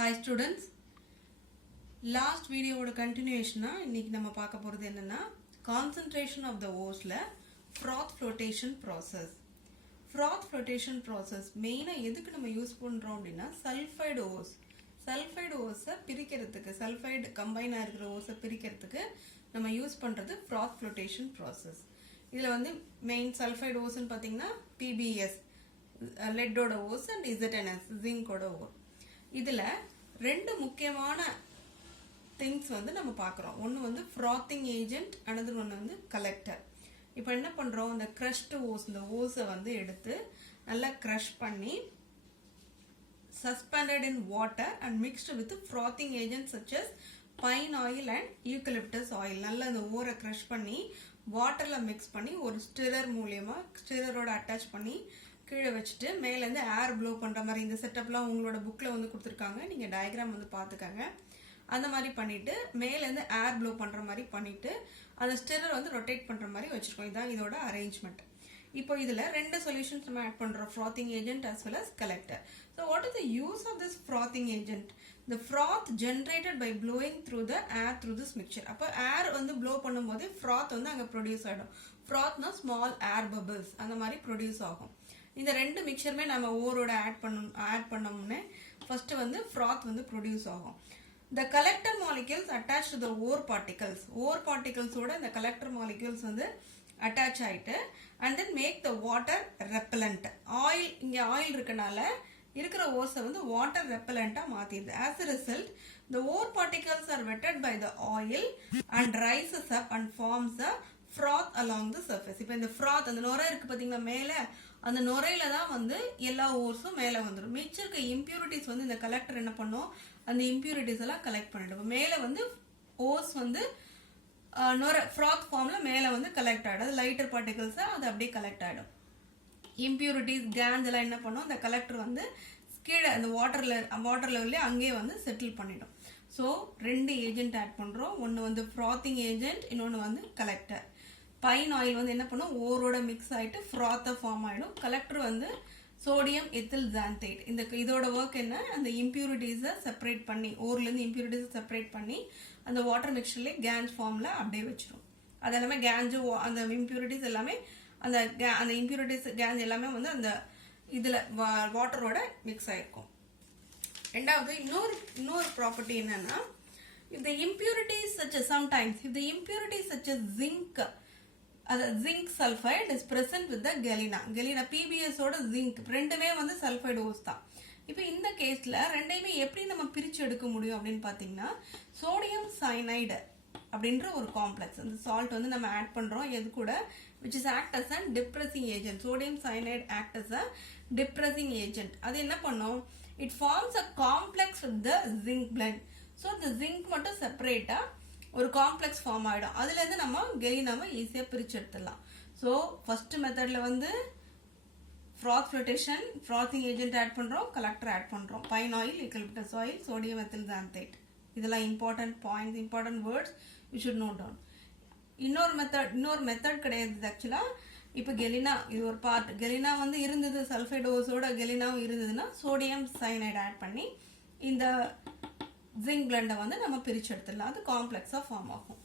Hi students, last video oda continuation இன்னைக்கு நம்ம பார்க்க போறது என்னன்னா concentration of the ores ல froth flotation process. Froth flotation process மெயினா எதுக்கு நம்ம யூஸ் பண்றோம் அப்படினா sulphide ores. Sulphide ores பிரிக்கிறதுக்கு sulphide combine ஆகிற ores பிரிக்கிறதுக்கு நம்ம யூஸ் பண்றது froth flotation process. இதுல வந்து மெயின் sulphide ores ன்னு பாத்தீங்கன்னா PBS lead ஓட ores and ZNS zinc ஓட ore. இதுல ரெண்டு முக்கியமான திங்ஸ் வந்து நம்ம பார்க்கறோம். ஒன்னு வந்து frothing agent, another one வந்து collector. இப்போ என்ன பண்றோம், இந்த crushed ores, இந்த ores வந்து எடுத்து நல்லா crush பண்ணி suspended in water and mixed with frothing agents such as pine oil and eucalyptus oil. நல்லா அந்த ore crush பண்ணி வாட்டர்ல mix பண்ணி ஒரு ஸ்டிரர் மூலமா ஸ்டிரரோட அட்டாச் பண்ணி கீழே வச்சிட்டு மேல இருந்து ஏர் ப்ளோ பண்ற மாதிரி இந்த செட்டப்லாம் உங்களோட புக்ல வந்து கொடுத்திருக்காங்க. நீங்க டயகிராம் வந்து பாத்துக்கங்க. அந்த மாதிரி பண்ணிட்டு மேல இருந்து ஏர் ப்ளோ பண்ற மாதிரி பண்ணிட்டு அந்த ஸ்டிரர் வந்து ரொட்டேட் பண்ற மாதிரி வச்சிருக்கோம். இதான் இதோட அரேஞ்ச்மெண்ட். இப்போ இதுல ரெண்டு சொல்யூஷன்ஸ் நம்ம ஆட் பண்றோம், frothing agent as well as collector. So what is the use of this frothing agent? The froth generated by blowing through the air through this mixture. அப்ப air வந்து blow பண்ணும்போது froth வந்து அங்க produce ஆகும். frothனா small air bubbles அந்த மாதிரி produce ஆகும். இந்த ரெண்டு மிக்சருமே நம்ம ஓரோட ஆட் பண்ணோம்னே ஃபர்ஸ்ட் வந்து froth வந்து ப்ரொடியூஸ் ஆகும். The collector molecules attached to the ore particles. Ore particles ஓட இந்த collector molecules வந்து attach ஆயிட்டு and then make the water repellent. Oil இங்க ஆயில் இருக்கனால இருக்கிற ores வந்து water repellent மாத்திடுது. As a result, the ore particles are wetted by the oil and rises up and forms a froth along the surface. இப்போ இந்த froth அந்த நுரை இருக்கு பாத்தீங்களா மேல, அந்த நுரையில தான் வந்து எல்லா ஓர்ஸும் மேல வந்துரும். மிச்சம் இருக்க இம்பியூரிட்டிஸ் வந்து இந்த கலெக்டர் என்ன பண்ணும், அந்த இம்பியூரிட்டிஸ் எல்லாம் கலெக்ட் பண்ணிடும். மேல வந்து ஓர்ஸ் வந்து நுரை froth ஃபார்ம்ல மேல வந்து கலெக்ட் ஆயிடும். அது லைட்டர் பார்ட்டிகல்ஸ் அது அப்படியே கலெக்ட் ஆயிடும். இம்பியூரிட்டிஸ் கேன்ஸ் எல்லாம் என்ன பண்ணும், இந்த கலெக்டர் வந்து கீழே அந்த வாட்டர் லெவல்ல அங்கேயே வந்து செட்டில் பண்ணிடும். ஸோ ரெண்டு ஏஜென்ட் ஆட் பண்றோம். ஒன்னு வந்து frothing agent, இன்னொன்னு வந்து கலெக்டர். பைன் ஆயில் வந்து என்ன பண்ணும், ஓரோட மிக்ஸ் ஆயிட்டு ஃப்ராத்தா ஃபார்ம் ஆயிடும். கலெக்டர் வந்து சோடியம் எத்தில் ஜான்தேட். இந்த இதோட ஒர்க் என்ன, அந்த இம்பியூரிட்டிஸை செப்பரேட் பண்ணி ஓர்ல இருந்து இம்பியூரிட்டிஸை செப்பரேட் பண்ணி அந்த வாட்டர் மிக்சர்ல கேன்ஸ் ஃபார்ம்ல அப்படியே வச்சிடும். அது எல்லாமே கேன்ஸ் அந்த இம்பியூரிட்டிஸ் எல்லாமே அந்த இம்பியூரிட்டிஸ் கேன்ஸ் எல்லாமே வந்து அந்த இதுல வாட்டரோட மிக்ஸ் ஆயிருக்கும். ரெண்டாவது இன்னொரு ப்ராப்பர்ட்டி என்னன்னா, if the impurities such as sometimes if the impurities such as zinc sulphide is present with the galena PBS ஓட zinc ரெண்டுமே வந்து சல்ஃபைடு ஓஸ் தான். இப்போ இந்த கேஸ்ல ரெண்டையுமே எப்படி நம்ம பிரிச்சு எடுக்க முடியும் அப்படின்னு பாத்தீங்கன்னா, சோடியம் சயனைடு அப்படின்ற ஒரு காம்ப்ளெக்ஸ் அந்த சால்ட் வந்து நம்ம ஆட் பண்றோம். எது கூட, which is act as a depressing agent. sodium cyanide act as a depressing agent. அது என்ன பண்ணும், it forms a complex with the zinc blend. so the zinc மட்டும் செப்பரேட்டா ஒரு காம்ப்ளெக்ஸ் ஃபார்ம் ஆயிடும். அதுல இருந்து நம்ம கெலினாவை ஈஸியா பிரிச்சு எடுத்துடலாம். சோ ஃபர்ஸ்ட் மெத்தட்ல வந்து froth flotation, frothing agent add பண்றோம், கலெக்டர் ஆட் பண்றோம், pine oil, eucalyptus oil, sodium ethyl xanthate. இதெல்லாம் important points, important words you should note down. இன்னொரு மெத்தட் கிடையாது ஆக்சுவலா. இப்போ கெலினா இது ஒரு பார்ட், கெலினா வந்து இருந்தது சல்ஃபைட் ஓஸோட கெலினாவும் இருந்ததுன்னா சோடியம் சயனைடு ஆட் பண்ணி இந்த ஜிங்க் பிளெண்டை வந்து நம்ம பிரிச்சு எடுத்துடலாம். அது காம்ப்ளெக்ஸா ஃபார்ம் ஆகும்.